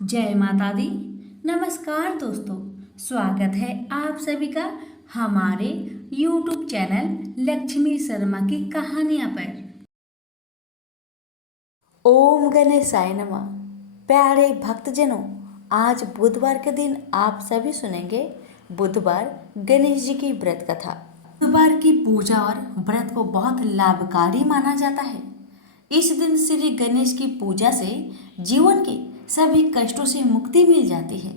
जय माता दी। नमस्कार दोस्तों, स्वागत है आप सभी का हमारे YouTube चैनल लक्ष्मी शर्मा की कहानियाँ पर। ओम गणेशाय नमः। प्यारे भक्तजनों, आज बुधवार के दिन आप सभी सुनेंगे बुधवार गणेश जी की व्रत कथा। बुधवार की पूजा और व्रत को बहुत लाभकारी माना जाता है। इस दिन श्री गणेश की पूजा से जीवन के सभी कष्टों से मुक्ति मिल जाती है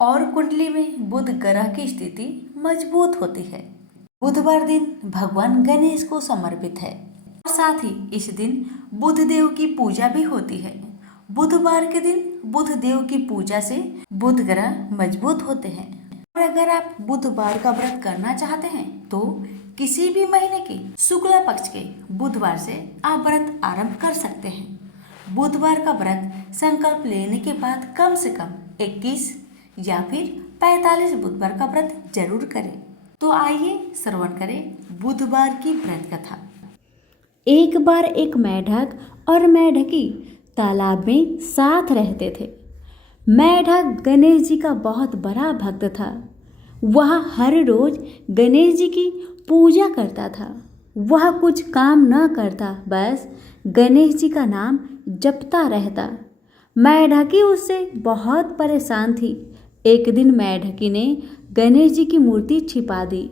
और कुंडली में बुध ग्रह की स्थिति मजबूत होती है। बुधवार दिन भगवान गणेश को समर्पित है और साथ ही इस दिन बुध देव की पूजा भी होती है। बुधवार के दिन बुध देव की पूजा से बुध ग्रह मजबूत होते हैं। और अगर आप बुधवार का व्रत करना चाहते हैं तो किसी भी महीने के शुक्ल पक्ष के बुधवार से आप व्रत आरंभ कर सकते हैं। बुधवार का व्रत संकल्प लेने के बाद कम से कम 21 या फिर 45 बुधवार का व्रत जरूर करें। तो आइए श्रवण करें बुधवार की व्रत कथा। एक बार एक मेढक और मेढकी तालाब में साथ रहते थे। मेढक गणेश जी का बहुत बड़ा भक्त था। वह हर रोज गणेश जी की पूजा करता था। वह कुछ काम न करता, बस गणेश जी का नाम जपता रहता। मेढकी उससे बहुत परेशान थी। एक दिन मेढकी ने गणेश जी की मूर्ति छिपा दी।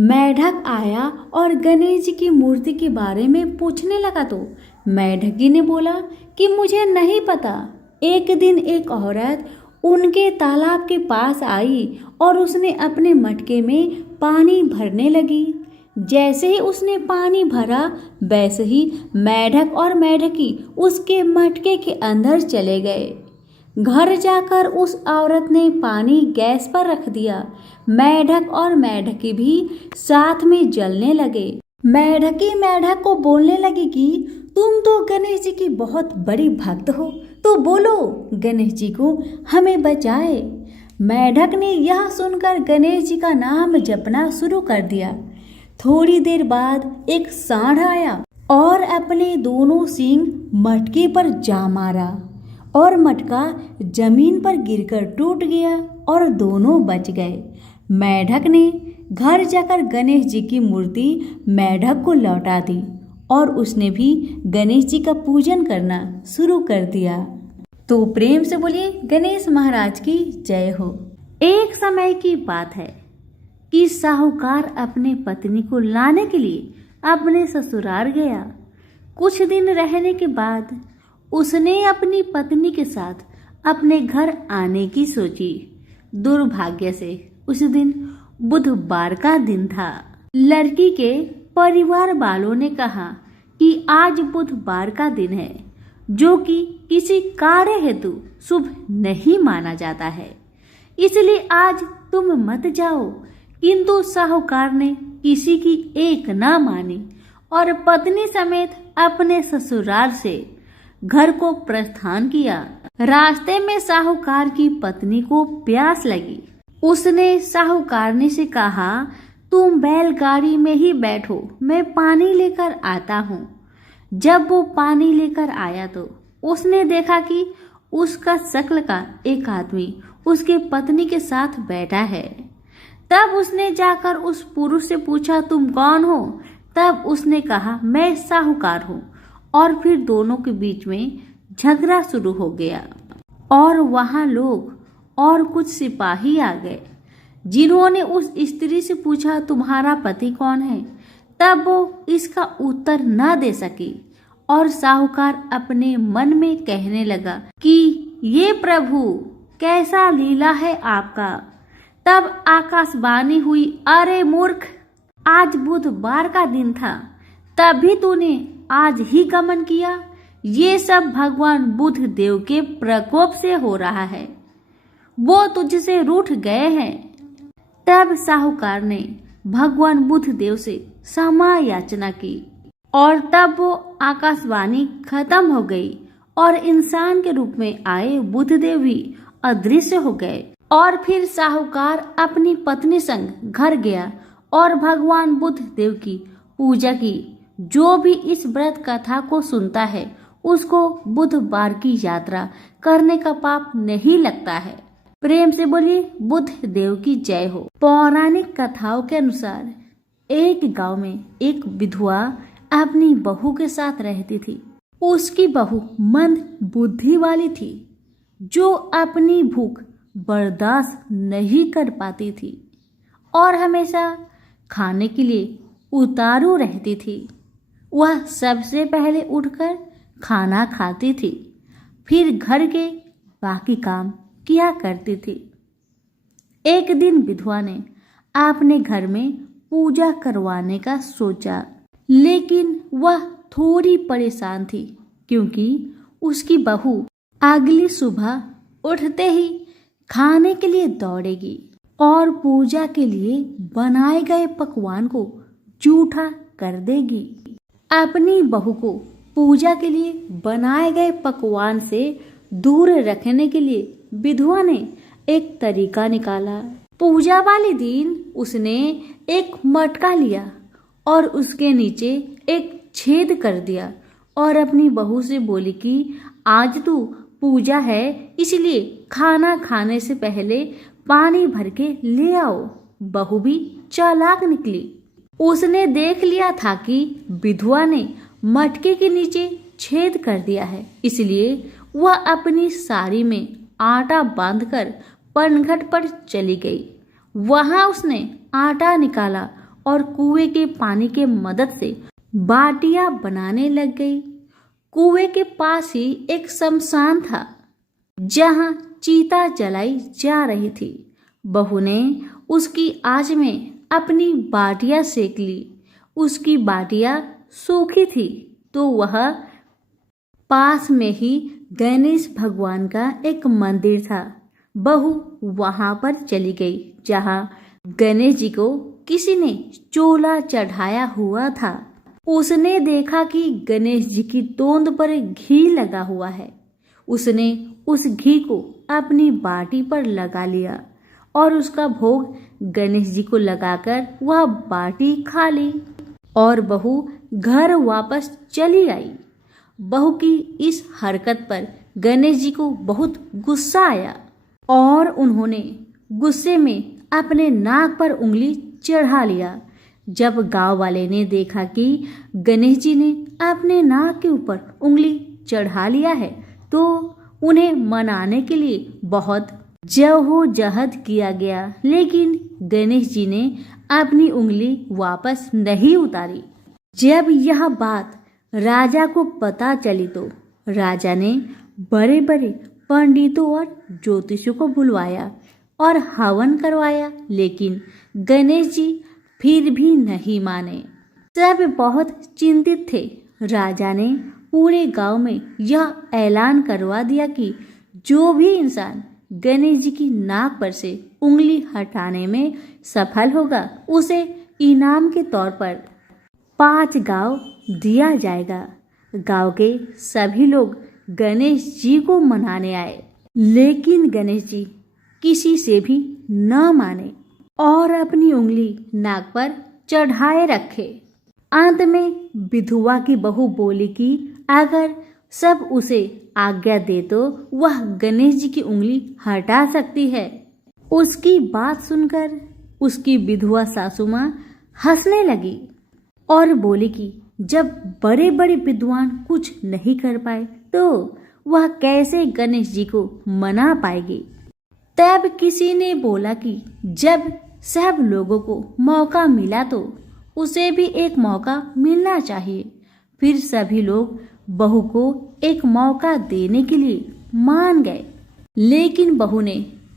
मेढक आया और गणेश जी की मूर्ति के बारे में पूछने लगा तो मेढकी ने बोला कि मुझे नहीं पता। एक दिन एक औरत उनके तालाब के पास आई और उसने अपने मटके में पानी भरने लगी। जैसे ही उसने पानी भरा वैसे ही मेढक और मेढकी उसके मटके के अंदर चले गए। घर जाकर उस औरत ने पानी गैस पर रख दिया। मेढक और मेढकी भी साथ में जलने लगे। मेढकी मेढक को बोलने लगी कि तुम तो गणेश जी की बहुत बड़ी भक्त हो, तो बोलो गणेश जी को हमें बचाए। मेढक ने यह सुनकर गणेश जी का नाम जपना शुरू कर दिया। थोड़ी देर बाद एक सांड आया और अपने दोनों सींग मटके पर जा मारा और मटका जमीन पर गिरकर टूट गया और दोनों बच गए। मेढक ने घर जाकर गणेश जी की मूर्ति मेढक को लौटा दी और उसने भी गणेश जी का पूजन करना शुरू कर दिया। तो प्रेम से बोलिए गणेश महाराज की जय हो। एक समय की बात है कि साहूकार अपने पत्नी को लाने के लिए अपने ससुराल गया। कुछ दिन रहने के बाद उसने अपनी पत्नी के साथ अपने घर आने की सोची। दुर्भाग्य से उस दिन बुधवार का दिन था। लड़की के परिवार वालों ने कहा कि आज बुधवार का दिन है, जो कि किसी कार्य हेतु शुभ नहीं माना जाता है, इसलिए आज तुम मत जाओ। किंतु साहूकार ने किसी की एक न मानी और पत्नी समेत अपने ससुराल से घर को प्रस्थान किया। रास्ते में साहूकार की पत्नी को प्यास लगी। उसने साहूकारनी से कहा, तुम बैलगाड़ी में ही बैठो, मैं पानी लेकर आता हूँ। जब वो पानी लेकर आया तो उसने देखा कि उसका शक्ल का एक आदमी उसके पत्नी के साथ बैठा है। तब उसने जाकर उस पुरुष से पूछा, तुम कौन हो? तब उसने कहा, मैं साहूकार हूँ। और फिर दोनों के बीच में झगड़ा शुरू हो गया और वहां लोग और कुछ सिपाही आ गए, जिन्होंने उस स्त्री से पूछा, तुम्हारा पति कौन है? तब वो इसका उत्तर न दे सकी और साहूकार अपने मन में कहने लगा कि ये प्रभु कैसा लीला है आपका। तब आकाशवाणी हुई, अरे मूर्ख, आज बुधवार का दिन था, तभी तूने आज ही गमन किया। ये सब भगवान बुध देव के प्रकोप से हो रहा है, वो तुझसे रूठ गए हैं। तब साहूकार ने भगवान बुध देव से क्षमा याचना की और तब वो आकाशवाणी खत्म हो गई और इंसान के रूप में आए बुध देव भी अदृश्य हो गए। और फिर साहूकार अपनी पत्नी संग घर गया और भगवान बुध देव की पूजा की। जो भी इस व्रत कथा को सुनता है उसको बुधवार की यात्रा करने का पाप नहीं लगता है। प्रेम से बोलिए बुद्ध देव की जय हो। पौराणिक कथाओं के अनुसार एक गांव में एक विधवा अपनी बहू के साथ रहती थी। उसकी बहू मंद बुद्धि वाली थी, जो अपनी भूख बर्दाश्त नहीं कर पाती थी और हमेशा खाने के लिए उतारू रहती थी। वह सबसे पहले उठकर खाना खाती थी, फिर घर के बाकी काम किया करती थी। एक दिन विधवा ने अपने घर में पूजा करवाने का सोचा, लेकिन वह थोड़ी परेशान थी क्योंकि उसकी बहू अगली सुबह उठते ही खाने के लिए दौड़ेगी और पूजा के लिए बनाए गए पकवान को जूठा कर देगी। अपनी बहू को पूजा के लिए बनाए गए पकवान से दूर रखने के लिए विधवा ने एक तरीका निकाला। पूजा वाले दिन उसने एक मटका लिया और उसके नीचे एक छेद कर दिया और अपनी बहू से बोली कि आज तू पूजा है, इसलिए खाना खाने से पहले पानी भर के ले आओ। बहू भी चालाक निकली। उसने देख लिया था कि विधवा ने मटके के नीचे छेद कर दिया है, इसलिए वह अपनी साड़ी में आटा बांधकर पनघट पर चली गई। वहां उसने आटा निकाला और कुएं के पानी के मदद से बाटियां बनाने लग गई। कुएं के पास ही एक शमशान था जहां चीता जलाई जा रही थी। बहू ने उसकी आंच में अपनी बाटियां सेक ली। उसकी बाटियां सूखी थी तो वह पास में ही गणेश भगवान का एक मंदिर था। बहू वहां पर चली गई जहां गणेश जी को किसी ने चोला चढ़ाया हुआ था। उसने देखा कि गणेश जी की तोंद पर घी लगा हुआ है। उसने उस घी को अपनी बाटी पर लगा लिया और उसका भोग गणेश जी को लगाकर वह बाटी खा ली और बहू घर वापस चली आई। बहू की इस हरकत पर गणेश जी को बहुत गुस्सा आया और उन्होंने गुस्से में अपने नाक पर उंगली चढ़ा लिया। जब गांव वाले ने देखा कि गणेश जी ने अपने नाक के ऊपर उंगली चढ़ा लिया है तो उन्हें मनाने के लिए बहुत जद्दोजहद किया गया, लेकिन गणेश जी ने अपनी उंगली वापस नहीं उतारी। जब यह बात राजा को पता चली तो राजा ने बड़े बड़े पंडितों और ज्योतिषियों को बुलवाया और हवन करवाया, लेकिन गणेश जी फिर भी नहीं माने। सब बहुत चिंतित थे। राजा ने पूरे गांव में यह ऐलान करवा दिया कि जो भी इंसान गणेश जी की नाक पर से उंगली हटाने में सफल होगा उसे इनाम के तौर पर 5 गांव दिया जाएगा। गांव के सभी लोग गणेश जी को मनाने आए, लेकिन गणेश जी किसी से भी न माने और अपनी उंगली नाक पर चढ़ाए रखे। अंत में विधवा की बहू बोली कि अगर सब उसे आज्ञा दे तो वह गणेश जी की उंगली हटा सकती है। उसकी बात सुनकर उसकी विधवा सासू माँ हंसने लगी और बोली कि जब बड़े बड़े विद्वान कुछ नहीं कर पाए तो वह कैसे गणेश जी को मना पाएगी। तब किसी ने बोला कि जब सब लोगों को मौका मिला तो उसे भी एक मौका मिलना चाहिए। फिर सभी लोग बहू को एक मौका देने के लिए मान गए, लेकिन बहू ने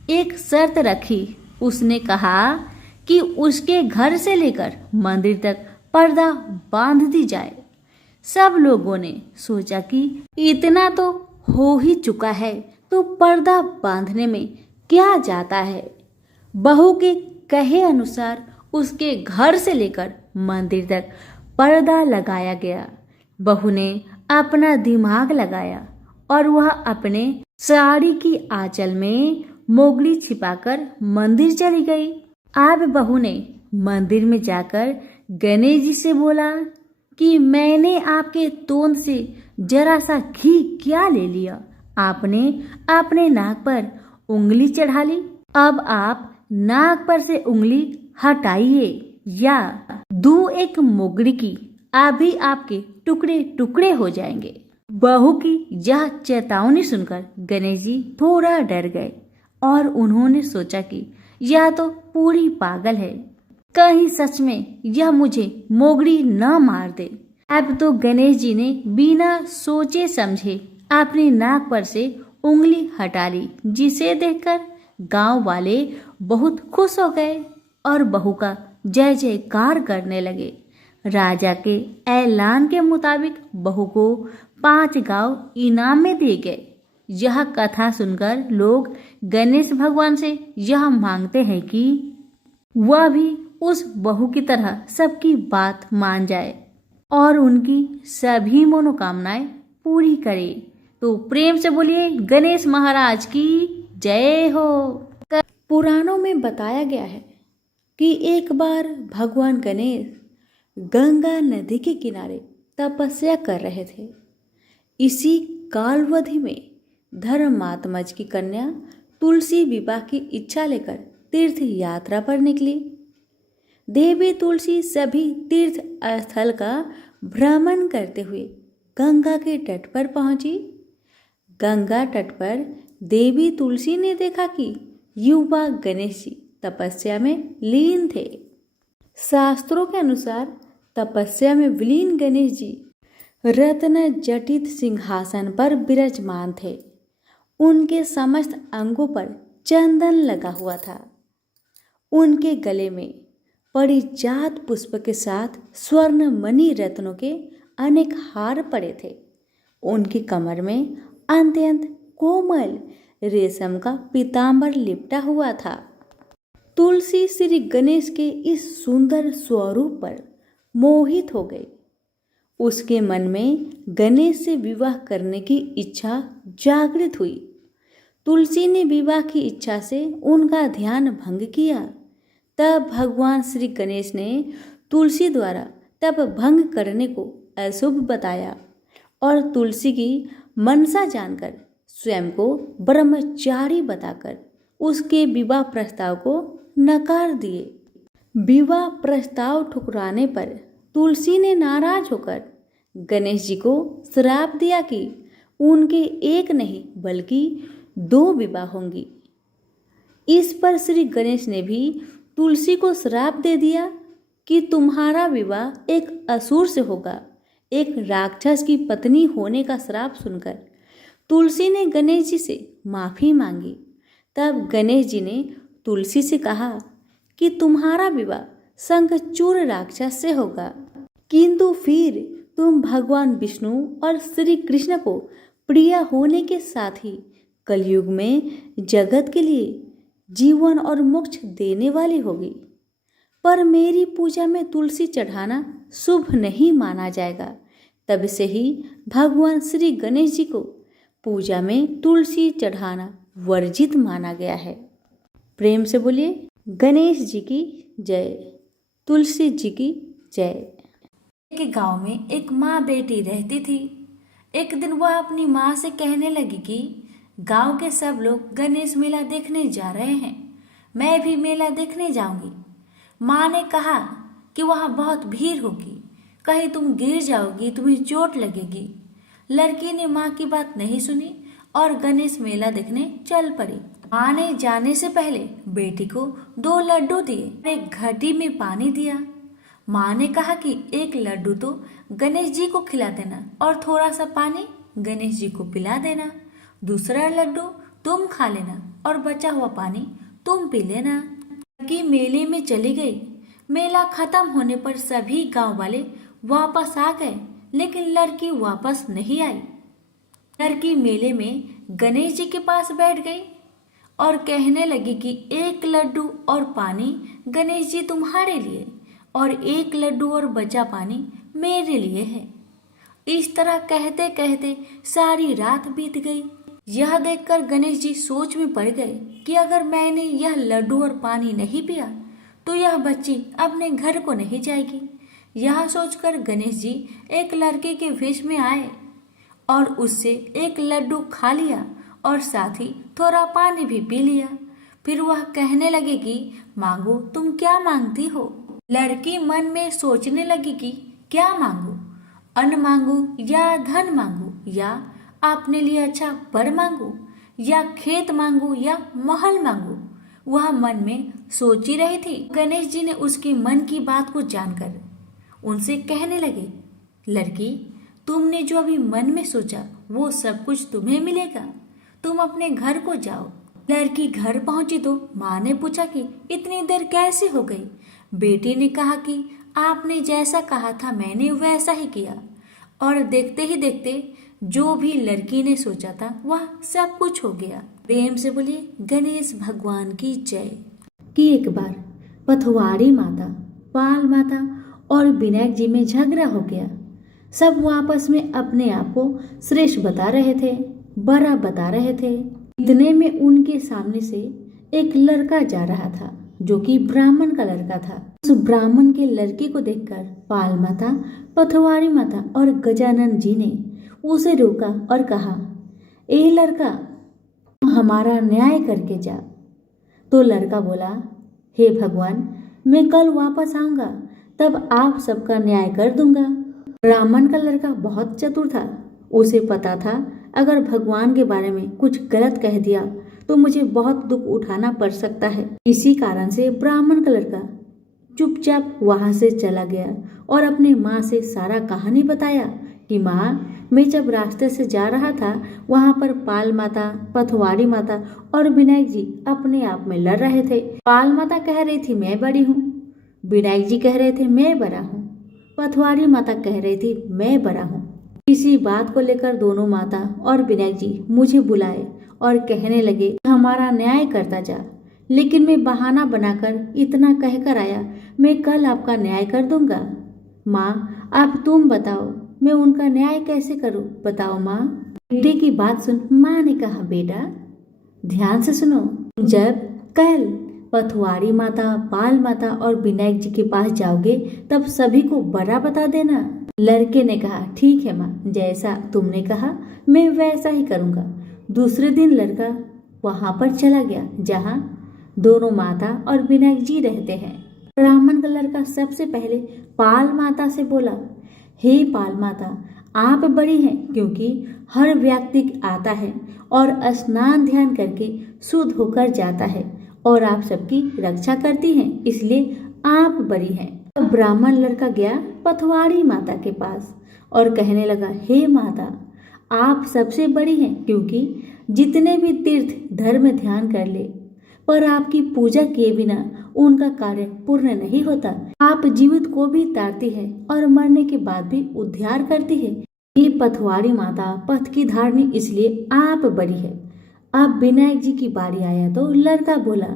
एक शर्त रखी। उसने कहा कि उसके घर से लेकर मंदिर तक पर्दा बांध दी जाए। सब लोगों ने सोचा कि इतना तो हो ही चुका है तो पर्दा बांधने में क्या जाता है। बहू के कहे अनुसार उसके घर से लेकर मंदिर तक पर्दा लगाया गया। बहू ने अपना दिमाग लगाया और वह अपने साड़ी की आंचल में मोगली छिपाकर मंदिर चली गई। अब बहू ने मंदिर में जाकर गणेश जी से बोला कि मैंने आपके तोंद से जरा सा घी क्या ले लिया, आपने अपने नाक पर उंगली चढ़ा ली। अब आप नाक पर से उंगली हटाइए या दूं एक मोगरी की, अभी आपके टुकड़े टुकड़े हो जाएंगे। बहू की यह चेतावनी सुनकर गणेश जी थोड़ा डर गए और उन्होंने सोचा कि यह तो पूरी पागल है, कहीं सच में यह मुझे मोगरी न मार दे। अब तो गणेश जी ने बिना सोचे समझे अपनी नाक पर से उंगली हटा ली, जिसे देखकर गांव वाले बहुत खुश हो गए और बहू का जय जयकार करने लगे। राजा के ऐलान के मुताबिक बहू को 5 गांव इनाम में दिए गए। यह कथा सुनकर लोग गणेश भगवान से यह मांगते हैं कि वह भी उस बहू की तरह सबकी बात मान जाए और उनकी सभी मनोकामनाएं पूरी करे। तो प्रेम से बोलिए गणेश महाराज की जय हो। पुराणों में बताया गया है कि एक बार भगवान गणेश गंगा नदी के किनारे तपस्या कर रहे थे। इसी कालावधि में धर्मात्मज की कन्या तुलसी विवाह की इच्छा लेकर तीर्थ यात्रा पर निकली। देवी तुलसी सभी तीर्थ स्थल का भ्रमण करते हुए गंगा के तट पर पहुंची। गंगा तट पर देवी तुलसी ने देखा कि युवा गणेश जी तपस्या में लीन थे। शास्त्रों के अनुसार तपस्या में विलीन गणेश जी रत्न जटित सिंहासन पर विराजमान थे। उनके समस्त अंगों पर चंदन लगा हुआ था। उनके गले में परिजात पुष्प के साथ स्वर्ण मणि रत्नों के अनेक हार पड़े थे। उनकी कमर में अत्यंत कोमल रेशम का पीतांबर लिपटा हुआ था। तुलसी श्री गणेश के इस सुंदर स्वरूप पर मोहित हो गई। उसके मन में गणेश से विवाह करने की इच्छा जागृत हुई। तुलसी ने विवाह की इच्छा से उनका ध्यान भंग किया। तब भगवान श्री गणेश ने तुलसी द्वारा तप भंग करने को अशुभ बताया और तुलसी की मनसा जानकर स्वयं को ब्रह्मचारी बताकर उसके विवाह प्रस्ताव को नकार दिए। विवाह प्रस्ताव ठुकराने पर तुलसी ने नाराज होकर गणेश जी को श्राप दिया कि उनके एक नहीं बल्कि 2 विवाह होंगी। इस पर श्री गणेश ने भी तुलसी को श्राप दे दिया कि तुम्हारा विवाह एक असुर से होगा। एक राक्षस की पत्नी होने का श्राप सुनकर तुलसी ने गणेश जी से माफी मांगी। तब गणेश जी ने तुलसी से कहा कि तुम्हारा विवाह शंखचूड़ राक्षस से होगा, किंतु फिर तुम भगवान विष्णु और श्री कृष्ण को प्रिय होने के साथ ही कलयुग में जगत के लिए जीवन और मोक्ष देने वाली होगी। पर मेरी पूजा में तुलसी चढ़ाना शुभ नहीं माना जाएगा। तब से ही भगवान श्री गणेश जी को पूजा में तुलसी चढ़ाना वर्जित माना गया है। प्रेम से बोलिए गणेश जी की जय, तुलसी जी की जय। एक गांव में एक माँ बेटी रहती थी। एक दिन वह अपनी माँ से कहने लगी कि गांव के सब लोग गणेश मेला देखने जा रहे हैं, मैं भी मेला देखने जाऊंगी। माँ ने कहा कि वहाँ बहुत भीड़ होगी, कहीं तुम गिर जाओगी, तुम्हें चोट लगेगी। लड़की ने माँ की बात नहीं सुनी और गणेश मेला देखने चल पड़ी। माँ ने जाने से पहले बेटी को 2 लड्डू दिए, एक घटी में पानी दिया। माँ ने कहा कि एक लड्डू तो गणेश जी को खिला देना और थोड़ा सा पानी गणेश जी को पिला देना। दूसरा लड्डू तुम खा लेना और बचा हुआ पानी तुम पी लेना। लड़की मेले में चली गई। मेला खत्म होने पर सभी गांव वाले वापस आ गए, लेकिन लड़की वापस नहीं आई। लड़की मेले में गणेश जी के पास बैठ गई और कहने लगी कि एक लड्डू और पानी गणेश जी तुम्हारे लिए और एक लड्डू और बचा पानी मेरे लिए है। इस तरह कहते कहते सारी रात बीत गई। यह देखकर गणेश जी सोच में पड़ गए कि अगर मैंने यह लड्डू और पानी नहीं पिया तो यह बच्ची अपने घर को नहीं जाएगी। यह सोचकर गणेश जी एक लड़के के वेश में आए और उससे एक लड्डू खा लिया और साथ ही थोड़ा पानी भी पी लिया। फिर वह कहने लगे कि मांगो, तुम क्या मांगती हो। लड़की मन में सोचने लगी कि क्या मांगू, अन्न मांगू या धन मांगू, या अपने लिए अच्छा वर मांगू, या खेत मांगू या महल मांगू। वह मन में सोच ही रही थी। गणेश जी ने उसके मन की बात को जानकर उनसे कहने लगे, लड़की, तुमने जो अभी मन में सोचा वो सब कुछ तुम्हें मिलेगा। तुम अपने घर को जाओ। लड़की घर पहुंची तो माँ ने पूछा कि इतनी देर कैसे हो गई। बेटी ने कहा कि आपने जैसा कहा था मैंने वैसा ही किया, और देखते ही देखते जो भी लड़की ने सोचा था वह सब कुछ हो गया। प्रेम से बोलिए गणेश भगवान की जय। कि एक बार पथवारी माता, पाल माता और विनायक जी में झगड़ा हो गया। सब वो आपस में अपने आप को श्रेष्ठ बता रहे थे, बड़ा बता रहे थे। इतने में उनके सामने से एक लड़का जा रहा था जो कि ब्राह्मण का लड़का था। उस ब्राह्मण के लड़के को देखकर पाल माता, पथवारी माता और गजानन जी ने उसे रोका और कहा, ए लड़का, हमारा न्याय करके जा। तो लड़का बोला, हे भगवान, मैं कल वापस आऊंगा, तब आप सबका न्याय कर दूंगा। ब्राह्मण का लड़का बहुत चतुर था। उसे पता था अगर भगवान के बारे में कुछ गलत कह दिया तो मुझे बहुत दुख उठाना पड़ सकता है। इसी कारण से ब्राह्मण का लड़का चुपचाप वहां से चला गया और अपने माँ से सारा कहानी बताया कि माँ, मैं जब रास्ते से जा रहा था वहां पर पाल माता, पथवारी माता और विनायक जी अपने आप में लड़ रहे थे। पाल माता कह रही थी मैं बड़ी हूँ, विनायक जी कह रहे थे मैं बड़ा हूँ, पथवारी माता कह रही थी मैं बड़ा हूँ। इसी बात को लेकर दोनों माता और विनायक जी मुझे बुलाए और कहने लगे, हमारा न्याय करता जा। लेकिन मैं बहाना बनाकर इतना कहकर आया, मैं कल आपका न्याय कर दूंगा। माँ, अब तुम बताओ मैं उनका न्याय कैसे करूं, बताओ माँ। बेटे की बात सुन माँ ने कहा, बेटा ध्यान से सुनो, जब कल पथवारी माता, पाल माता और विनायक जी के पास जाओगे तब सभी को बड़ा बता देना। लड़के ने कहा, ठीक है माँ, जैसा तुमने कहा मैं वैसा ही करूँगा। दूसरे दिन लड़का वहां पर चला गया जहाँ दोनों माता और विनायक जी रहते हैं। ब्राह्मण का लड़का सबसे पहले पाल माता से बोला, हे पाल माता, आप बड़ी हैं क्योंकि हर व्यक्ति आता है और स्नान ध्यान करके शुद्ध होकर जाता है और आप सबकी रक्षा करती हैं, इसलिए आप बड़ी हैं। अब ब्राह्मण लड़का गया पथवारी माता के पास और कहने लगा, हे माता, आप सबसे बड़ी हैं क्योंकि जितने भी तीर्थ धर्म ध्यान कर ले पर आपकी पूजा किए बिना उनका कार्य पूर्ण नहीं होता। आप जीवित को भी तारती है और मरने के बाद भी उद्धार करती है। ये पथवारी माता पथ की धारणी, इसलिए आप बड़ी है। अब विनायक जी की बारी आया तो लड़का बोला,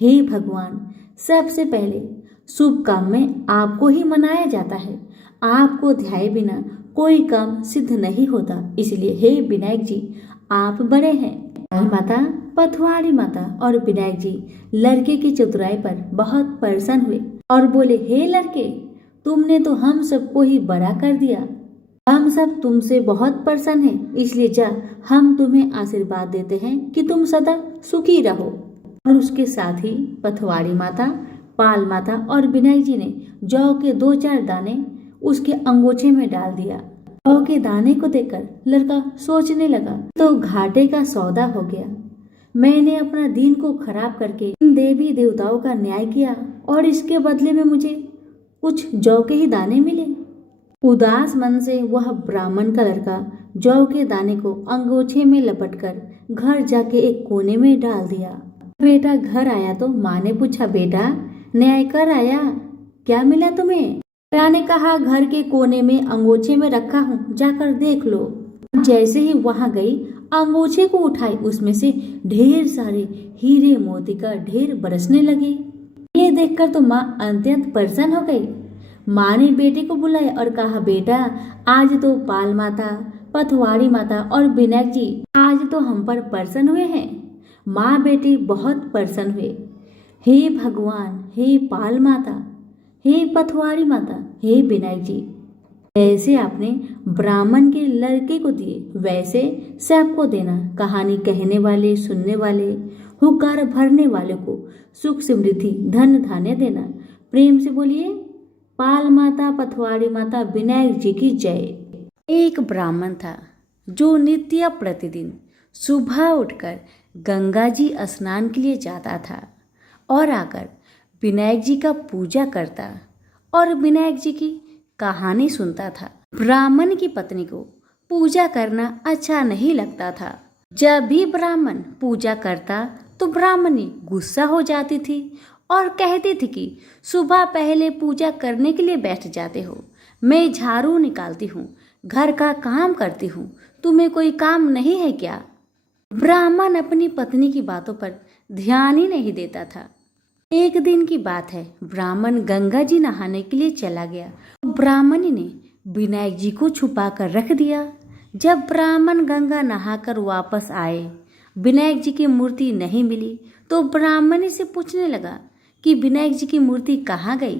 हे भगवान, सबसे पहले शुभ काम में आपको ही मनाया जाता है। आपको ध्याए बिना कोई काम सिद्ध नहीं होता, इसलिए हे विनायक जी आप बड़े हैं। माता, पथवारी माता और विनायक जी लड़के की चतुराई पर बहुत प्रसन्न हुए और बोले, हे लड़के, तुमने तो हम सबको ही बड़ा कर दिया। हम सब तुमसे बहुत प्रसन्न हैं, इसलिए जा हम तुम्हें आशीर्वाद देते हैं कि तुम सदा सुखी रहो। और उसके साथ ही पथवारी माता, पाल माता और विनायक जी ने जौ के 2-4 दाने उसके अंगोछे में डाल दिया। जौ के दाने को देखकर लड़का सोचने लगा, तो घाटे का सौदा हो गया। मैंने अपना दिन को खराब करके इन देवी देवताओं का न्याय किया और इसके बदले में मुझे कुछ जौ के ही दाने मिले। उदास मन से वह ब्राह्मण का लड़का जौ के दाने को अंगोछे में लपटकर घर जाके एक कोने में डाल दिया। बेटा घर आया तो माँ ने पूछा, बेटा न्याय कर आया, क्या मिला तुम्हें? बेटा ने कहा, घर के कोने में अंगोछे में रखा हूँ, जाकर देख लो। जैसे ही वहां गई, अंगोछे को उठाई, उसमें से ढेर सारे हीरे मोती का ढेर बरसने लगे। ये देखकर तो माँ अत्यंत प्रसन्न हो गई। माँ ने बेटे को बुलाया और कहा, बेटा आज तो पाल माता, पथवारी माता और विनायक जी आज तो हम पर प्रसन्न हुए हैं। माँ बेटी बहुत प्रसन्न हुए। हे भगवान, हे पाल माता, हे पथवारी माता, हे विनायक जी, जैसे आपने ब्राह्मण के लड़के को दिए वैसे सबको देना। कहानी कहने वाले, सुनने वाले, हुक्कार भरने वाले को सुख समृद्धि धन धान्य देना। प्रेम से बोलिए पाल माता, पथवारी माता, विनायक जी की जय। एक ब्राह्मण था जो नित्य प्रतिदिन सुबह उठकर गंगा जी स्नान के लिए जाता था और आकर विनायक जी का पूजा करता और विनायक जी की कहानी सुनता था। ब्राह्मण की पत्नी को पूजा करना अच्छा नहीं लगता था। जब भी ब्राह्मण पूजा करता तो ब्राह्मणी गुस्सा हो जाती थी और कहती थी कि सुबह पहले पूजा करने के लिए बैठ जाते हो, मैं झाड़ू निकालती हूँ, घर का काम करती हूँ, तुम्हें कोई काम नहीं है क्या? ब्राह्मण अपनी पत्नी की बातों पर ध्यान ही नहीं देता था। एक दिन की बात है, ब्राह्मण गंगा जी नहाने के लिए चला गया। ब्राह्मणी ने विनायक जी को छुपा कर रख दिया। जब ब्राह्मण गंगा नहाकर वापस आए, विनायक जी की मूर्ति नहीं मिली तो ब्राह्मणी से पूछने लगा कि विनायक जी की मूर्ति कहाँ गई।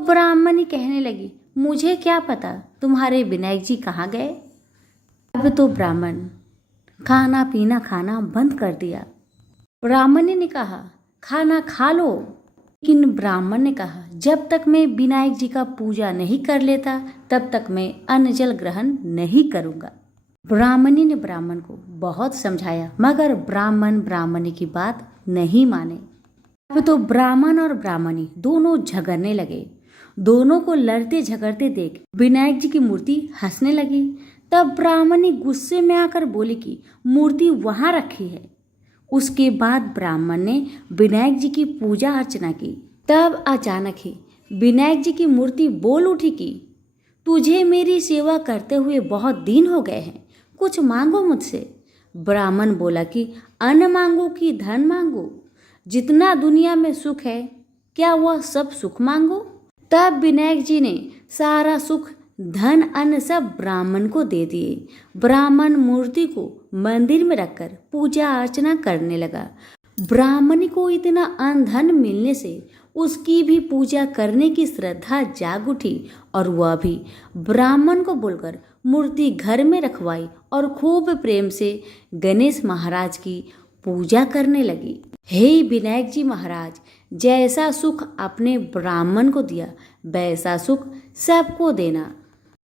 ब्राह्मणी कहने लगी, मुझे क्या पता तुम्हारे विनायक जी कहाँ गए। अब तो ब्राह्मण खाना पीना खाना बंद कर दिया। ब्राह्मणी ने कहा, खाना खा लो, लेकिन ब्राह्मण ने कहा, जब तक मैं विनायक जी का पूजा नहीं कर लेता तब तक मैं अन्न जल ग्रहण नहीं करूँगा। ब्राह्मणी ने ब्राह्मण को बहुत समझाया मगर ब्राह्मण ब्राह्मणी की बात नहीं माने। अब तो ब्राह्मण और ब्राह्मणी दोनों झगड़ने लगे। दोनों को लड़ते झगड़ते देख विनायक जी की मूर्ति हंसने लगी। तब ब्राह्मणी गुस्से में आकर बोली कि मूर्ति वहाँ रखी है। उसके बाद ब्राह्मण ने विनायक जी की पूजा अर्चना की। तब अचानक ही विनायक जी की मूर्ति बोल उठी कि तुझे मेरी सेवा करते हुए बहुत दिन हो गए हैं, कुछ मांगो मुझसे। ब्राह्मण बोला कि अन्न मांगो कि धन मांगो, जितना दुनिया में सुख है क्या वह सब सुख मांगो। तब विनायक जी ने सारा सुख, धन, अन्न सब ब्राह्मण को दे दिए। ब्राह्मण मूर्ति को मंदिर में रखकर पूजा अर्चना करने लगा। ब्राह्मणी को इतना अन्न धन मिलने से उसकी भी पूजा करने की श्रद्धा जाग उठी और वह भी ब्राह्मण को बोलकर मूर्ति घर में रखवाई और खूब प्रेम से गणेश महाराज की पूजा करने लगी। हे विनायक जी महाराज, जैसा सुख आपने ब्राह्मण को दिया वैसा सुख सबको देना।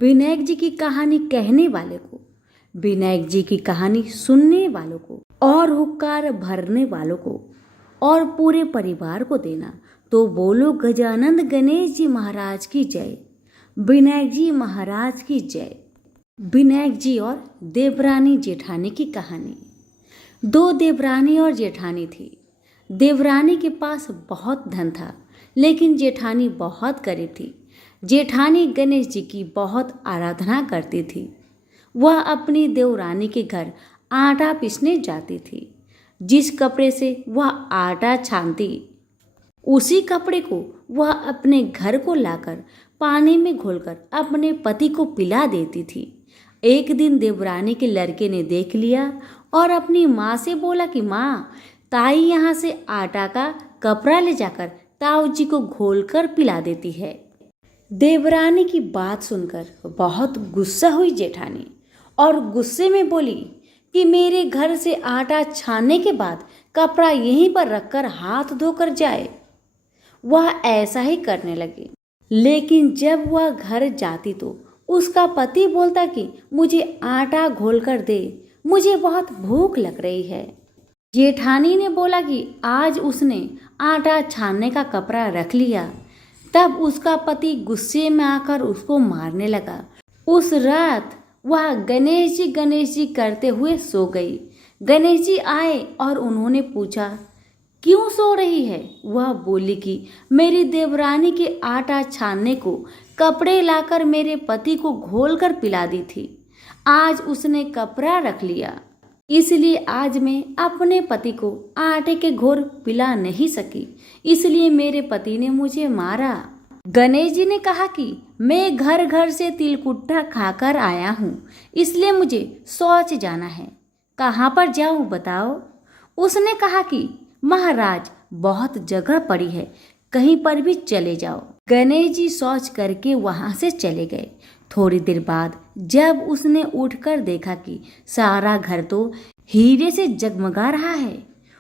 विनायक जी की कहानी कहने वाले को, विनायक जी की कहानी सुनने वालों को और हुक्कार भरने वालों को और पूरे परिवार को देना। तो बोलो गजानंद गणेश जी महाराज की जय, विनायक जी महाराज की जय। विनायक जी और देवरानी जेठानी की कहानी। दो देवरानी और जेठानी थी। देवरानी के पास बहुत धन था लेकिन जेठानी बहुत गरीब थी। जेठानी गणेश जी की बहुत आराधना करती थी। वह अपनी देवरानी के घर आटा पीसने जाती थी। जिस कपड़े से वह आटा छानती उसी कपड़े को वह अपने घर को लाकर पानी में घोलकर अपने पति को पिला देती थी। एक दिन देवरानी के लड़के ने देख लिया और अपनी माँ से बोला कि माँ, ताई यहाँ से आटा का कपड़ा ले जाकर ताऊ जी को घोलकर पिला देती है। देवरानी की बात सुनकर बहुत गुस्सा हुई जेठानी और गुस्से में बोली कि मेरे घर से आटा छानने के बाद कपड़ा यहीं पर रखकर हाथ धोकर जाए। वह ऐसा ही करने लगी। लेकिन जब वह घर जाती तो उसका पति बोलता कि मुझे आटा घोलकर दे, मुझे बहुत भूख लग रही है। जेठानी ने बोला कि आज उसने आटा छानने का कपड़ा रख लिया। तब उसका पति गुस्से में आकर उसको मारने लगा। उस रात वह गणेश जी करते हुए सो गई। गणेश जी आए और उन्होंने पूछा, क्यों सो रही है? वह बोली कि मेरी देवरानी के आटा छानने को कपड़े लाकर मेरे पति को घोलकर पिला दी थी। आज उसने कपड़ा रख लिया, इसलिए आज मैं अपने पति को आटे के घोर पिला नहीं सकी, इसलिए मेरे पति ने मुझे मारा। गणेश जी ने कहा कि मैं घर घर से तिलकुट्टा खाकर आया हूँ, इसलिए मुझे शौच जाना है। कहाँ पर जाऊँ बताओ? उसने कहा कि महाराज बहुत जगह पड़ी है, कहीं पर भी चले जाओ। गणेश जी शौच करके वहां से चले गए। थोड़ी देर बाद जब उसने उठकर देखा कि सारा घर तो हीरे से जगमगा रहा है,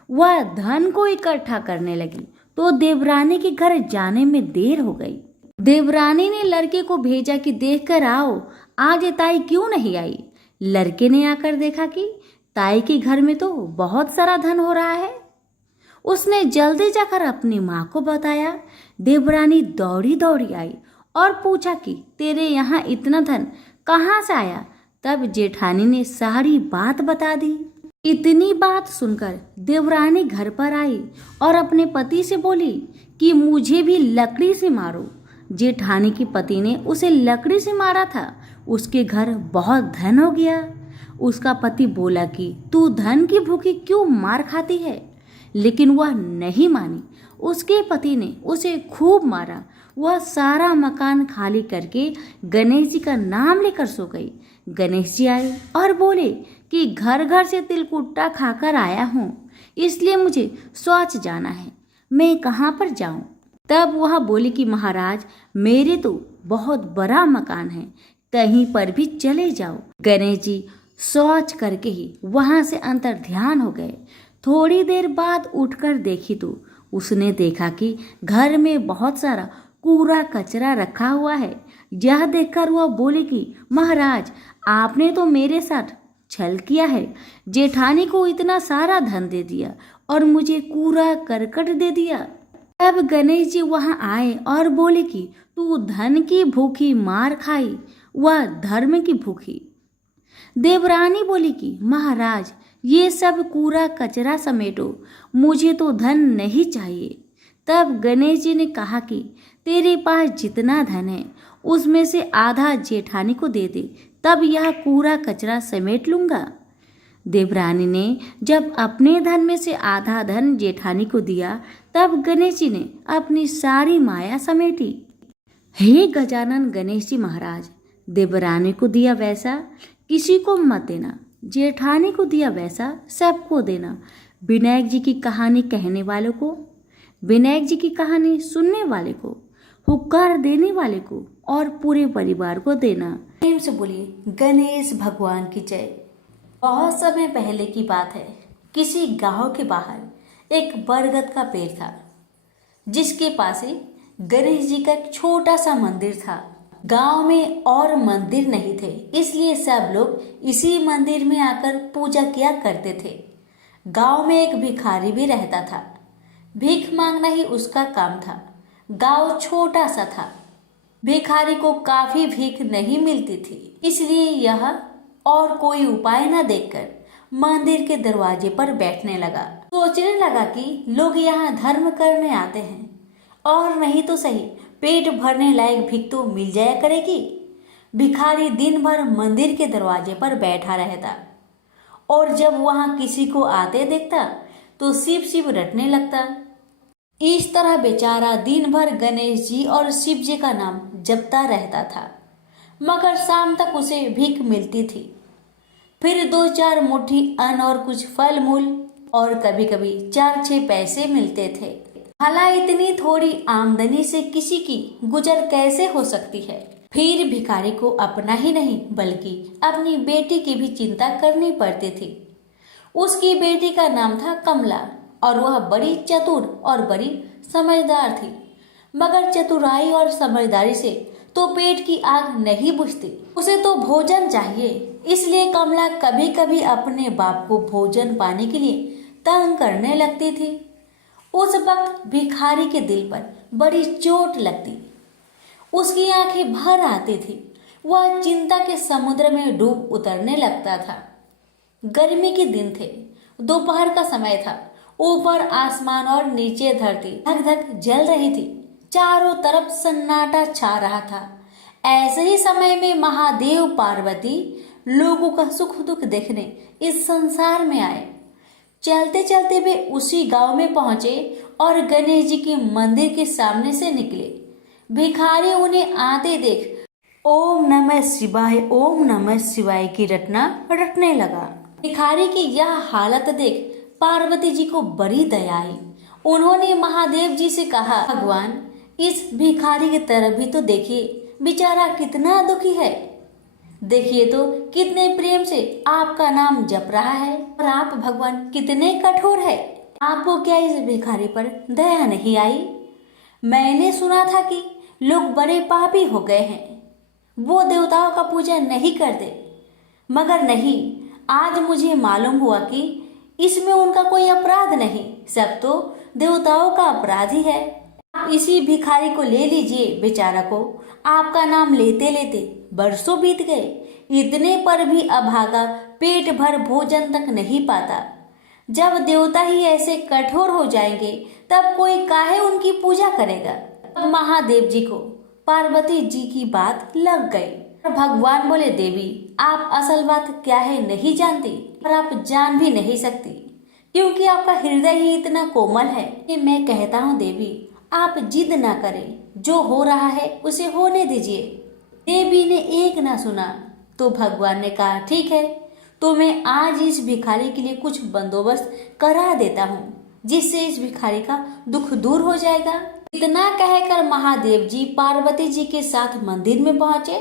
वह धन को इकट्ठा करने लगी तो देवरानी के घर जाने में देर हो गई। देवरानी ने लड़के को भेजा कि देखकर आओ, आज ताई क्यों नहीं आई। लड़के ने आकर देखा कि ताई के घर में तो बहुत सारा धन हो रहा है। उसने जल्दी जाकर अपनी माँ को बताया। देवरानी दौड़ी दौड़ी आई और पूछा कि तेरे यहाँ इतना धन कहाँ से आया। तब जेठानी ने सारी बात बता दी। इतनी बात सुनकर देवरानी घर पर आई और अपने पति से बोली कि मुझे भी लकड़ी से मारो। जेठानी के पति ने उसे लकड़ी से मारा था। उसके घर बहुत धन हो गया। उसका पति बोला कि तू धन की भूखी क्यों मार खाती है, लेकिन वह नहीं मानी। उसके पति ने उसे खूब मारा। वह सारा मकान खाली करके गणेश जी का नाम लेकर सो गई। गणेश जी आए और बोले कि घर घर से तिलकुट्टा खाकर आया हूँ, इसलिए मुझे शौच जाना है, मैं कहाँ पर जाऊँ। तब वह बोली कि महाराज, मेरे तो बहुत बड़ा मकान है, कहीं पर भी चले जाओ। गणेश जी शौच करके ही वहां से अंतर ध्यान हो गए। थोड़ी देर बाद उठकर देखी तो उसने देखा कि घर में बहुत सारा कूड़ा कचरा रखा हुआ है। यह देखकर वह बोले कि महाराज, आपने तो मेरे साथ छल किया है। जेठानी को इतना सारा धन दे दिया और मुझे कूड़ा करकट दे दिया। तब गणेश जी वहां आए और बोले कि तू धन की भूखी मार खाई, वह धर्म की भूखी। देवरानी बोली कि महाराज, ये सब कूड़ा कचरा समेटो, मुझे तो धन नहीं चाहिए। तब गणेश जी ने कहा कि तेरे पास जितना धन है उसमें से आधा जेठानी को दे दे, तब यह कूड़ा कचरा समेट लूंगा। देवरानी ने जब अपने धन में से आधा धन जेठानी को दिया, तब गणेश जी ने अपनी सारी माया समेटी। हे गजानन गणेश जी महाराज, देवरानी को दिया वैसा किसी को मत देना, जेठानी को दिया वैसा सबको देना। विनायक जी की कहानी कहने वालों को, विनायक जी की कहानी सुनने वाले को, हुक्कार देने वाले को और पूरे परिवार को देना। प्रेम से बोलिए गणेश भगवान की जय। बहुत समय पहले की बात है, किसी गांव के बाहर एक बरगद का पेड़ था, जिसके पास ही गणेश जी का एक छोटा सा मंदिर था। गांव में और मंदिर नहीं थे, इसलिए सब लोग इसी मंदिर में आकर पूजा किया करते थे। गांव में एक भिखारी भी रहता था। भीख मांगना ही उसका काम था। गांव छोटा सा था। भिखारी को काफी भीख नहीं मिलती थी, इसलिए यह और कोई उपाय न देखकर मंदिर के दरवाजे पर बैठने लगा। सोचने लगा कि लोग यहाँ धर्म करने आते हैं और नहीं तो सही पेट भरने लायक भीख तो मिल जाया करेगी। भिखारी दिन भर मंदिर के दरवाजे पर बैठा रहता और जब वहां किसी को आते देखता तो शिव शिव रटने लगता। इस तरह बेचारा दिन भर गणेश जी और शिव जी का नाम जपता रहता था, मगर शाम तक उसे भीख मिलती थी। फिर 2-4 मुट्ठी अन्न और कुछ फल मूल और कभी कभी 4-6 पैसे मिलते थे। भला इतनी थोड़ी आमदनी से किसी की गुजर कैसे हो सकती है। फिर भिखारी को अपना ही नहीं बल्कि अपनी बेटी की भी चिंता करनी पड़ती थी। उसकी बेटी का नाम था कमला और वह बड़ी चतुर और बड़ी समझदार थी, मगर चतुराई और समझदारी से तो पेट की आग नहीं बुझती, उसे तो भोजन चाहिए। इसलिए कमला कभी कभी अपने बाप को भोजन पाने के लिए तंग करने लगती थी। उस वक्त भिखारी के दिल पर बड़ी चोट लगती, उसकी आंखें भर आती थी। वह चिंता के समुद्र में डूब उतरने लगता था। गर्मी के दिन थे, दोपहर का समय था। ऊपर आसमान और नीचे धरती धक धक जल रही थी। चारों तरफ सन्नाटा छा रहा था। ऐसे ही समय में महादेव पार्वती लोगों का सुख दुख देखने इस संसार में आए। चलते चलते वे उसी गांव में पहुंचे और गणेश जी के मंदिर के सामने से निकले। भिखारी उन्हें आते देख ओम नमः शिवाय, ओम नमः शिवाय की रटना रटने लगा। भिखारी की यह हालत देख पार्वती जी को बड़ी दया आई। उन्होंने महादेव जी से कहा, भगवान, इस भिखारी की तरफ भी तो देखिए, बेचारा कितना दुखी है। देखिए तो कितने प्रेम से आपका नाम जप रहा है, और आप भगवान कितने कठोर है। आपको क्या इस भिखारी पर दया नहीं आई? मैंने सुना था कि लोग बड़े पापी हो गए हैं, वो देवताओं का पूजा नहीं करते, मगर नहीं, आज मुझे मालूम हुआ कि इसमें उनका कोई अपराध नहीं, सब तो देवताओं का अपराध ही है। आप इसी भिखारी को ले लीजिए, बेचारा को आपका नाम लेते लेते बरसों बीत गए, इतने पर भी अभागा पेट भर भोजन तक नहीं पाता। जब देवता ही ऐसे कठोर हो जाएंगे तब कोई काहे उनकी पूजा करेगा। अब महादेव जी को पार्वती जी की बात लग गई। भगवान बोले, देवी आप असल बात क्या है नहीं जानती, और आप जान भी नहीं सकती, क्योंकि आपका हृदय ही इतना कोमल है कि मैं कहता हूँ देवी, आप जिद ना करें, जो हो रहा है उसे होने दीजिए। देवी ने एक ना सुना तो भगवान ने कहा, ठीक है, तो मैं आज इस भिखारी के लिए कुछ बंदोबस्त करा देता हूँ, जिससे इस भिखारी का दुख दूर हो जाएगा। इतना कहकर महादेव जी पार्वती जी के साथ मंदिर में पहुंचे।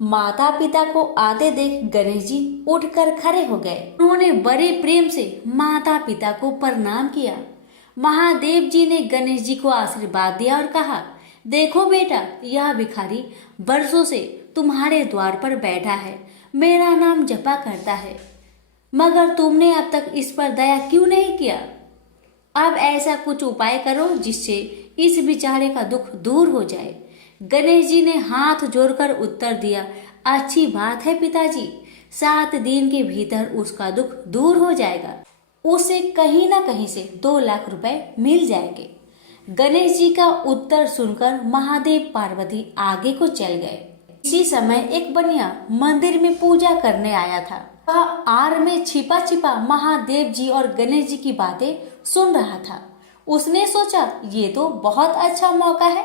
माता पिता को आते देख गणेश जी उठकर खड़े हो गए। उन्होंने बड़े प्रेम से माता पिता को प्रणाम किया। महादेव जी ने गणेश जी को आशीर्वाद दिया और कहा, देखो बेटा, यह भिखारी बरसों से तुम्हारे द्वार पर बैठा है, मेरा नाम जपा करता है, मगर तुमने अब तक इस पर दया क्यों नहीं किया? अब ऐसा कुछ उपाय करो जिससे इस बेचारे का दुख दूर हो जाए। गणेश जी ने हाथ जोड़कर उत्तर दिया, अच्छी बात है पिताजी, 7 दिन के भीतर उसका दुख दूर हो जाएगा, उसे कहीं ना कहीं से 2 लाख रुपए मिल जाएंगे। गणेश जी का उत्तर सुनकर महादेव पार्वती आगे को चल गए। इसी समय एक बनिया मंदिर में पूजा करने आया था। वह आड़ में छिपा छिपा महादेव जी और गणेश जी की बातें सुन रहा था। उसने सोचा, ये तो बहुत अच्छा मौका है,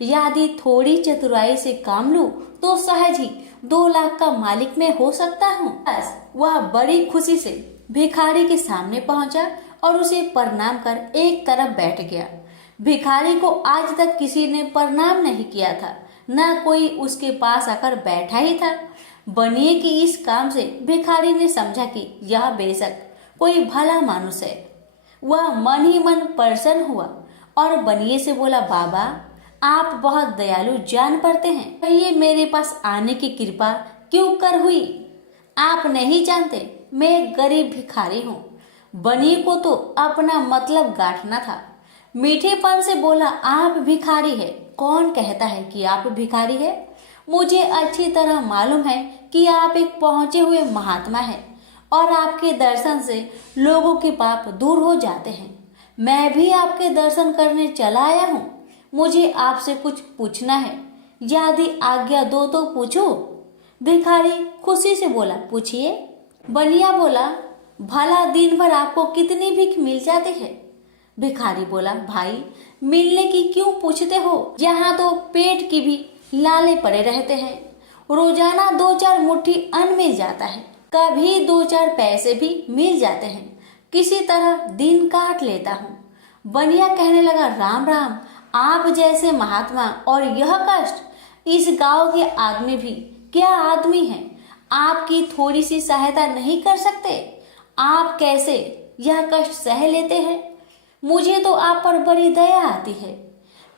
यदि थोड़ी चतुराई से काम लूं तो सहज ही 2 लाख का मालिक मैं हो सकता हूँ। बस वह बड़ी खुशी से भिखारी के सामने पहुंचा और उसे प्रणाम कर एक तरफ बैठ गया। भिखारी को आज तक किसी ने प्रणाम नहीं किया था, न कोई उसके पास आकर बैठा ही था। बनिए की इस काम से भिखारी ने समझा कि यह बेशक कोई भला मानुष है। वह मन ही मन प्रसन्न हुआ और बनिए से बोला, बाबा आप बहुत दयालु जान पड़ते हैं, कहिए मेरे पास आने की कृपा क्यों कर हुई? आप नहीं जानते मैं एक गरीब भिखारी हूँ। बनिए को तो अपना मतलब गांठना था। मीठेपन से बोला, आप भिखारी है? कौन कहता है कि आप भिखारी है? मुझे अच्छी तरह मालूम है कि आप एक पहुंचे हुए महात्मा हैं और आपके दर्शन से लोगों के पाप दूर हो जाते हैं। मैं भी आपके दर्शन करने चला आया हूँ। मुझे आपसे कुछ पूछना है, यदि आज्ञा दो तो पूछो। भिखारी खुशी से बोला, पूछिए। बनिया बोला, भला दिन भर आपको कितनी भीख मिल जाती है? भिखारी बोला, भाई मिलने की क्यों पूछते हो, यहाँ तो पेट की भी लाले पड़े रहते हैं। रोजाना 2-4 मुट्ठी अन्न मिल जाता है, कभी 2-4 पैसे भी मिल जाते हैं, किसी तरह दिन काट लेता हूँ। बनिया कहने लगा, राम राम, आप जैसे महात्मा और यह कष्ट, इस गांव के आदमी भी क्या आदमी हैं? आपकी थोड़ी सी सहायता नहीं कर सकते? आप कैसे यह कष्ट सह लेते हैं? मुझे तो आप पर बड़ी दया आती है।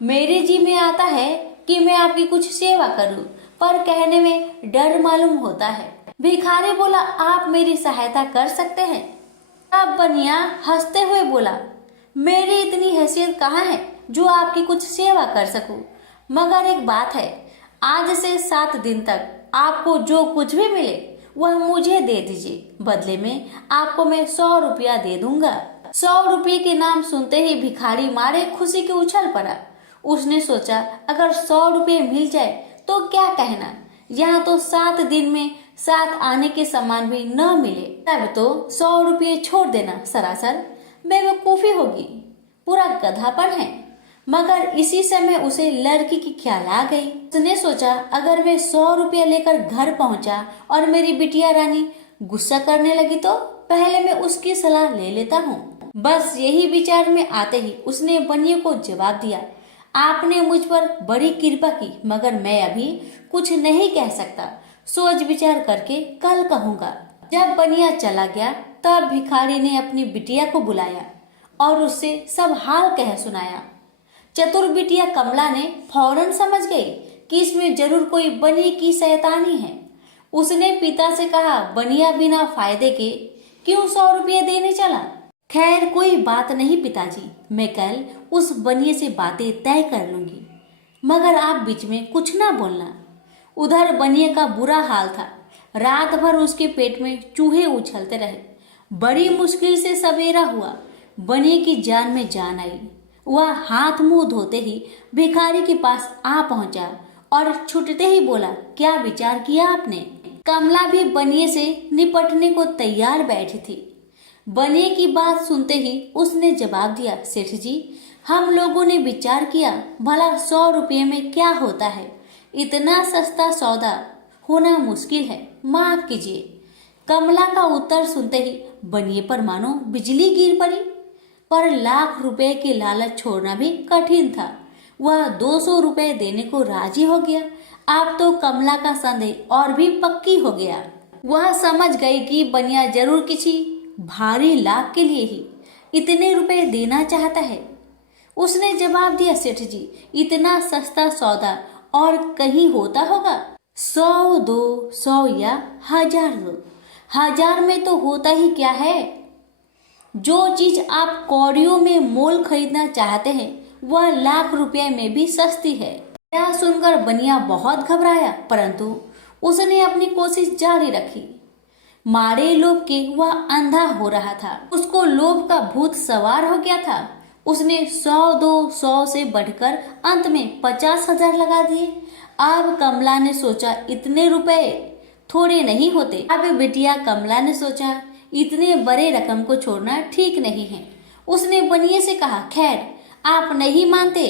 मेरे जी में आता है कि मैं आपकी कुछ सेवा करूं, पर कहने में डर मालूम होता है। भिखारी बोला, आप मेरी सहायता कर सकते हैं? अब बनिया हंसते हुए बोला, मेरी इतनी हैसियत कहाँ है जो आपकी कुछ सेवा कर सकूं, मगर एक बात है, आज से 7 दिन तक आपको जो कुछ भी मिले वह मुझे दे दीजिए, बदले में आपको मैं 100 रुपया दे दूंगा। 100 रुपये के नाम सुनते ही भिखारी मारे खुशी के उछल पड़ा। उसने सोचा, अगर 100 रुपये मिल जाए तो क्या कहना, यहाँ तो 7 दिन में 7 आने के सामान भी न मिले, तब तो 100 रुपये छोड़ देना सरासर बेवकूफी होगी, पूरा गधापन है। मगर इसी समय उसे लड़की की ख्याल आ गई। उसने सोचा, अगर मैं 100 रुपया लेकर घर पहुंचा और मेरी बिटिया रानी गुस्सा करने लगी तो पहले मैं उसकी सलाह ले लेता हूँ। बस यही विचार में आते ही उसने बनिए को जवाब दिया, आपने मुझ पर बड़ी कृपा की, मगर मैं अभी कुछ नहीं कह सकता। सोच विचार करके कल कहूँगा। जब बनिया चला गया तब भिखारी ने अपनी बिटिया को बुलाया और उससे सब हाल कह सुनाया। चतुर बिटिया कमला ने फौरन समझ गई कि इसमें जरूर कोई बनिए की शैतानी है। उसने पिता से कहा, बनिया बिना फायदे के क्यों 100 रुपये देने चला? खैर कोई बात नहीं पिताजी, मैं कल उस बनिए से बातें तय कर लूंगी, मगर आप बीच में कुछ ना बोलना। उधर बनिए का बुरा हाल था। रात भर उसके पेट में चूहे उछलते रहे। बड़ी मुश्किल से सवेरा हुआ। बनिए की जान में जान आई। वह हाथ मुंह धोते ही भिखारी के पास आ पहुंचा और छुटते ही बोला, क्या विचार किया आपने? कमला भी बनिए से निपटने को तैयार बैठी थी। बनिए की बात सुनते ही उसने जवाब दिया, सेठ जी, हम लोगों ने विचार किया, भला 100 रुपये में क्या होता है? इतना सस्ता सौदा होना मुश्किल है, माफ कीजिए। कमला का उत्तर सुनते ही बनिए पर मानो बिजली गिर पड़ी। पर लाख रुपए के लालच छोड़ना भी कठिन था। वह 200 रुपए देने को राजी हो गया। अब तो कमला का संदेह और भी पक्की हो गया। वह समझ गई कि बनिया जरूर किसी भारी लाभ के लिए ही इतने रुपए देना चाहता है। उसने जवाब दिया, सेठ जी, इतना सस्ता सौदा और कहीं होता होगा? 100 दो, 100 या 1000 दो। 1000 में तो होता ही क्या है? जो चीज आप कौड़ियों में मोल खरीदना चाहते हैं वह लाख रुपए में भी सस्ती है। यह सुनकर बनिया बहुत घबराया, परंतु उसने अपनी कोशिश जारी रखी। मारे लोभ के वह अंधा हो रहा था। उसको लोभ का भूत सवार हो गया था। उसने 100 दो, 100 से बढ़कर अंत में 50,000 लगा दिए। अब कमला ने सोचा, इतने रुपए थोड़े नहीं होते। अब बिटिया कमला ने सोचा, इतने बड़े रकम को छोड़ना ठीक नहीं है। उसने बनिए से कहा, खैर आप नहीं मानते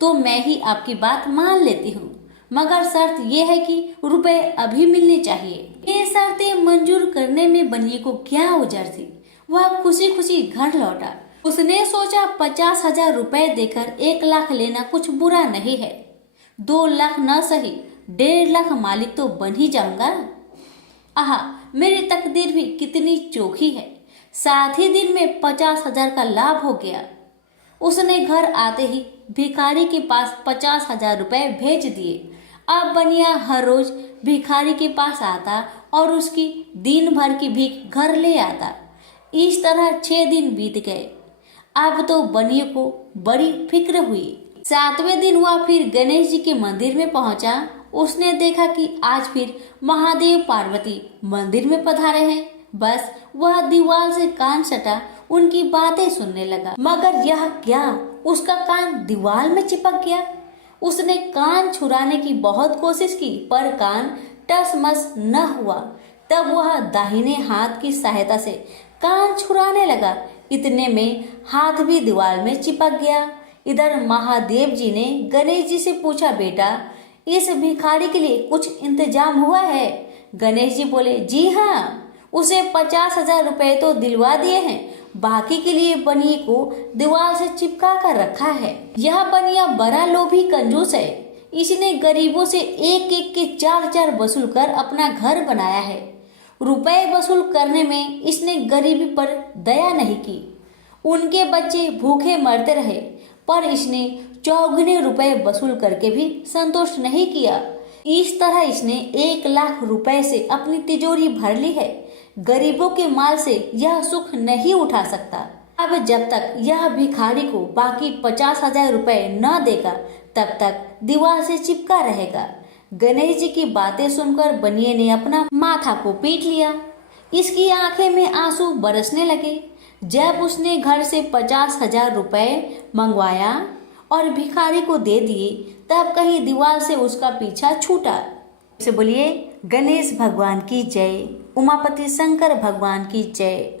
तो मैं ही आपकी बात मान लेती हूँ, मगर शर्त यह है कि रुपए अभी मिलने चाहिए। ये शर्तें मंजूर करने में बनिए को क्या उजर थी। वह खुशी खुशी घर लौटा। उसने सोचा 50,000 रुपए देकर 1 लाख लेना कुछ बुरा नहीं है। 2 लाख न सही 1.5 लाख मालिक तो बन ही जाऊंगा। आहा, मेरी तकदीर भी कितनी चोखी है। साथ ही दिन में 50,000 का लाभ हो गया। उसने घर आते ही भिखारी के पास 50,000 रुपए भेज दिए। अब बनिया हर रोज भिखारी के पास आता और उसकी दिन भर की भीख घर ले आता। इस तरह 6 दिन बीत गए। अब तो बनिए को बड़ी फिक्र हुई। 7वें दिन वह फिर गणेश जी के मंदिर में पहुंचा। उसने देखा कि आज फिर महादेव पार्वती मंदिर में पधारे हैं। बस वह दीवार से कान सटा उनकी बातें सुनने लगा, मगर यह क्या, उसका कान दीवार में चिपक गया। उसने कान छुड़ाने की बहुत कोशिश की, पर कान टसमस न हुआ। तब वह दाहिने हाथ की सहायता से कान छुड़ाने लगा। इतने में हाथ भी दीवार में चिपक गया। इधर महादेव जी ने गणेश जी से पूछा, बेटा इस भिखारी के लिए कुछ इंतजाम हुआ है? गणेश जी बोले, जी हाँ, उसे 50,000 रुपए तो दिलवा दिए हैं, बाकी के लिए बनिए को दीवार से चिपका कर रखा है। यह बनिया बड़ा लोभी कंजूस है। इसने गरीबों से एक एक के 4-4 वसूल कर अपना घर बनाया है। रुपए वसूल करने में इसने गरीबी पर दया नहीं की। उनके बच्चे भूखे मरते रहे, पर इसने 4 रुपए वसूल करके भी संतुष्ट नहीं किया। इस तरह इसने 1 लाख रुपए से अपनी तिजोरी भर ली है। गरीबों के माल से यह सुख नहीं उठा सकता। अब जब तक यह भिखारी को बाकी 50,000 रुपए न देगा तब तक दीवार से चिपका रहेगा। गणेश जी की बातें सुनकर बनिए ने अपना माथा को पीट लिया। इसकी आंखें में आंसू बरसने लगे। जब उसने घर से 50,000 रुपए मंगवाया और भिखारी को दे दिए, तब कहीं दीवार से उसका पीछा छूटा। से बोलिए गणेश भगवान की जय, उमापति शंकर भगवान की जय।